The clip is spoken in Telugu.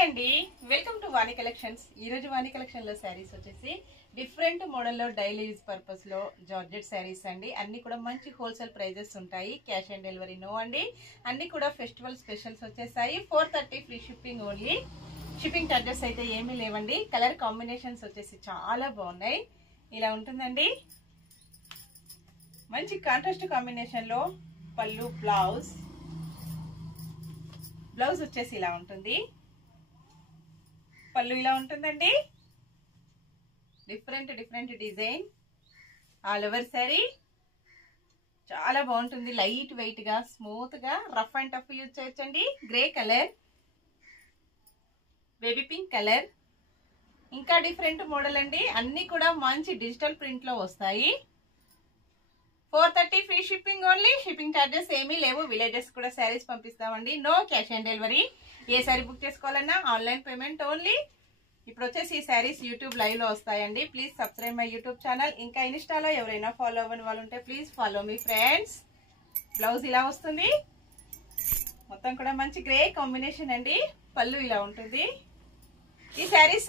హాయ్ అండి, వెల్కమ్ టు వాణి కలెక్షన్స్. ఈ రోజు వాణి కలెక్షన్ లో శారీస్ వచ్చేసి డిఫరెంట్ మోడల్ లో డైలీ యూజ్ పర్పస్ లో జార్జెట్ శారీస్ అండి. అన్ని కూడా మంచి హోల్సేల్ ప్రైజెస్ ఉంటాయి. క్యాష్ ఆన్ డెలివరీ నో అండి. అన్ని కూడా ఫెస్టివల్ స్పెషల్స్ వచ్చేసాయి. 430 free shipping only. Shipping charges అయితే ఏమీ లేవండి. కలర్ కాంబినేషన్స్ వచ్చేసి చాలా బాగున్నాయి. ఇలా ఉంటుందండి. మంచి కాంట్రాస్ట్ కాంబినేషన్ లో పళ్ళు, బ్లౌజ్ వచ్చేసి ఇలా ఉంటుంది. పళ్ళు ఇలా ఉంటుందండి. Different design all over sari చాలా బాగుంటుంది. లైట్ వెయిట్ గా, స్మూత్ గా, రఫ్ అండ్ టఫ్ యూజ్ చేయొచ్చండి. Grey colour, baby pink colour, ఇంకా డిఫరెంట్ మోడల్ అండి. అన్ని కూడా మంచి డిజిటల్ ప్రింట్ లో వస్తాయి. 430 free shipping only. Shipping charges ఏమీ లేవు. విలేజెస్ కూడా శారీస్ పంపిస్తామండి. No cash on delivery. ఏ శారీ బుక్ చేసుకోవాలన్నా ఆన్లైన్ పేమెంట్ ఓన్లీ. ఇప్పుడు వచ్చేసి ఈ శారీస్ యూట్యూబ్ లైవ్ లో వస్తాయండి. Please subscribe my YouTube channel. ఇంకా ఇన్స్టాలో ఎవరైనా ఫాలో అవ్వని వాళ్ళు ఉంటే please follow me friends. Blouse ఇలా వస్తుంది. మొత్తం కూడా మంచి గ్రే కాంబినేషన్ అండి. పళ్ళు ఇలా ఉంటుంది. ఈ శారీస్